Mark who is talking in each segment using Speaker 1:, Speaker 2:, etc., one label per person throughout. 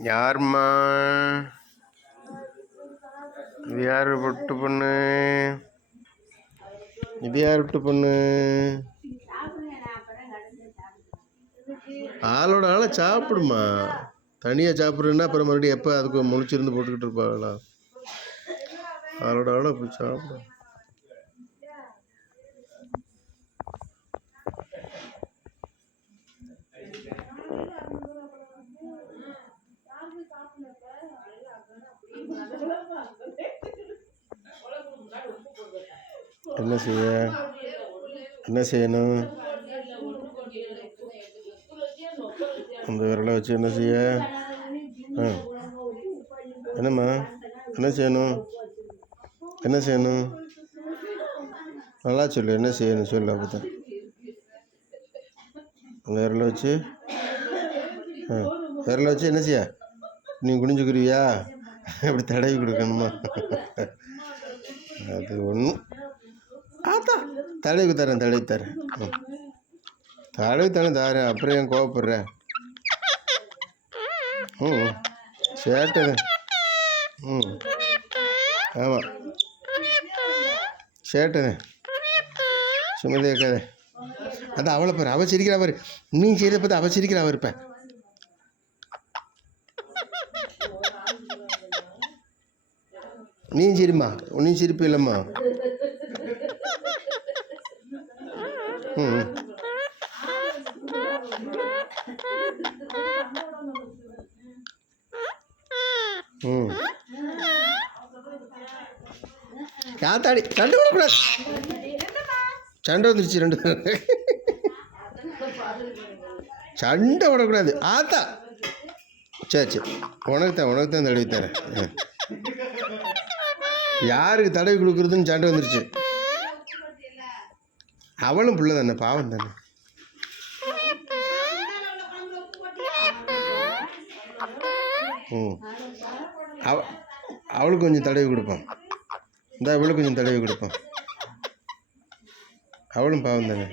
Speaker 1: யாரும்மா இது யார் விட்டு பொண்ணு? இது யார் விட்டு பொண்ணு? ஆளோட ஆளை சாப்பிடுமா? தனியாக சாப்பிட்றேன்னா அப்புறம் மறுபடியும் எப்போ அதுக்கு முழிச்சிருந்து போட்டுக்கிட்டு இருப்பாங்களா ஆளோட ஆளை போய் சாப்பிடும் என்ன செய்ய? என்ன செய்யணும்? அந்த விரலை வச்சு என்ன செய்ய? ஆ. என்னம்மா? என்ன செய்யணும்? என்ன செய்யணும்? நல்லா சொல்லு என்ன செய்யணும் சொல்லு அப்போ தான். அந்த விரலை வச்சு ஆ. விரலை வச்சு என்ன செய்ய? நீ குனிஞ்சுக்கிறியா அப்படி தடவி கொடுக்கணுமா? அது ஒன்றும் தடவி தரேன் தடவி தரேன். ம். தடவி தானே தரேன். அப்புறம் ஏன் கோவப்படுறேன்? ம் சேட்டது ம். ஆமாம் சேட்டது சுமதி இருக்காது அது அவளை பாரு அவள் சிரிக்கிறா பாரு. நீ செய்த பார்த்து அவள் சிரிக்கிறா அவ இருப்பேன் நீ சிரிம்மா. நீ சிரிப்பு இல்லைம்மா ம் ம் யாத்தாடி சண்டை விடக்கூடாது சண்டை வந்துருச்சு ரெண்டு. சண்டை விடக்கூடாது ஆத்தா. சரி சரி. உனக்கு தான் உனக்கு தான் தடவி தரேன். யாருக்கு தடவி கொடுக்குறதுன்னு சண்டை வந்துருச்சு. அவளும் பிள்ளை தானே பாவம் தானே. ம். அவ அவளுக்கு கொஞ்சம் தடவி கொடுப்பான் இந்த இவளுக்கு கொஞ்சம் தடவி கொடுப்பான் அவளும் பாவம் தானே.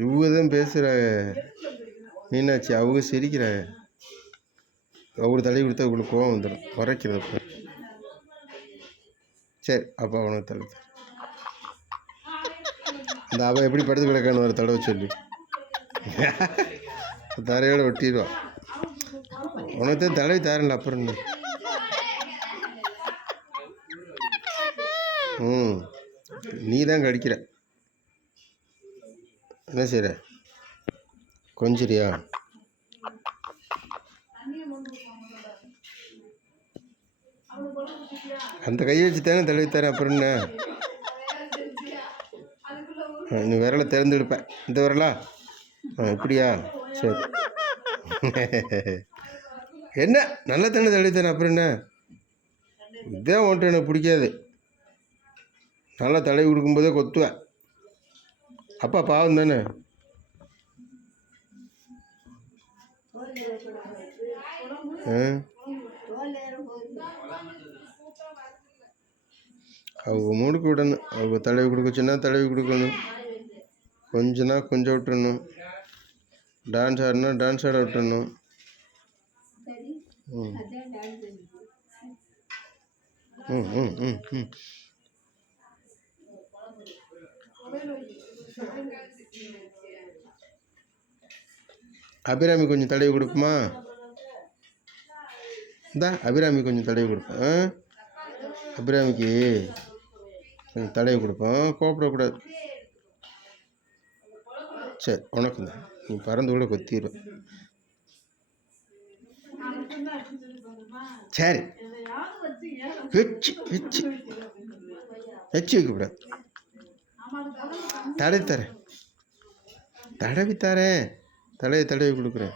Speaker 1: இவங்க தான் பேசுகிறாங்க மீனாட்சி அவங்க சிரிக்கிறாங்க. அவரு தடவி கொடுத்தா இவங்களுக்கு கோவம் வந்துடும் உரைக்கிறது சரி அப்போ அவனுக்கு தடவி அந்த அவள் எப்படி படுத்து கிடக்கான்னு ஒரு தடவை சொல்லி. தரையோட ஒட்டிடுவான் உனக்கு தான் தடவை தரேன்ல அப்புறம் ம். நீ தான் கடிக்கிற. என்ன செய்கிற கொஞ்சிரியா அந்த கையை வச்சு தானே தடவி தரேன் அப்புறம் என்ன? நீ விரலை திறந்துடுப்பேன் இந்த விரலா? ஆ இப்படியா? சரி. என்ன? நல்லா தானே தடவி தரேன் அப்புறம் என்ன? இதான் ஒன்ட்டு எனக்கு பிடிக்காது. நல்லா தடவி கொடுக்கும்போதே கொத்துவேன். அப்பா பாவம் தானே? ஆ? அவங்க மூடுக்கு விடணும். அவங்க தடவி கொடுக்க சொன்னா தடவி கொடுக்கணும். கொஞ்சனா கொஞ்சம் விட்டுறணும். டான்ஸ் ஆடினா டான்ஸ் ஆட விட்டுறணும். ம். ம் ம் ம் ம். அபிராமி கொஞ்சம் தடவி கொடுக்குமா? இந்தா அபிராமி கொஞ்சம் தடவி கொடுப்பேன் ஆ? அபிராமிக்கு கொஞ்சம் தடவி கொடுப்போம். கோப்பிடக்கூடாது சரி உனக்கு தான் நீ பறந்து கூட கொத்திடும் சரி. வச்சு வச்சு. வச்சு வைக்கக்கூடாது தடவி தரேன். தடவி தரேன். தடவி தடவி கொடுக்குறேன்.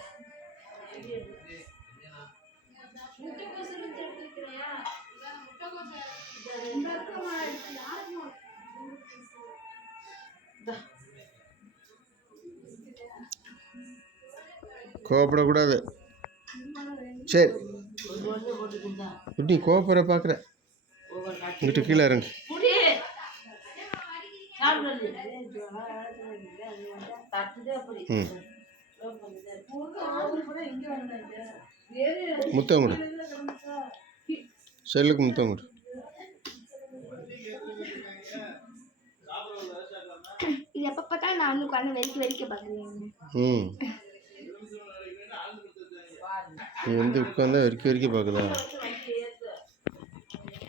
Speaker 1: கோவப்படக்கூடாது. சரி. இப்படி கோவப்பட பார்க்குற. இங்கிட்ட கீழே இறங்கு.
Speaker 2: ம். முத்தம் கொடு. செல்லுக்கு முத்தம் கொடு.
Speaker 3: அப்போ தான் நான் வந்து உட்காந்து வெறிக்க வெறிக்க பார்க்குறேன்
Speaker 2: ம். நீ வந்து உட்காந்தா வரைக்கும் வரைக்கும் பார்க்கலாம்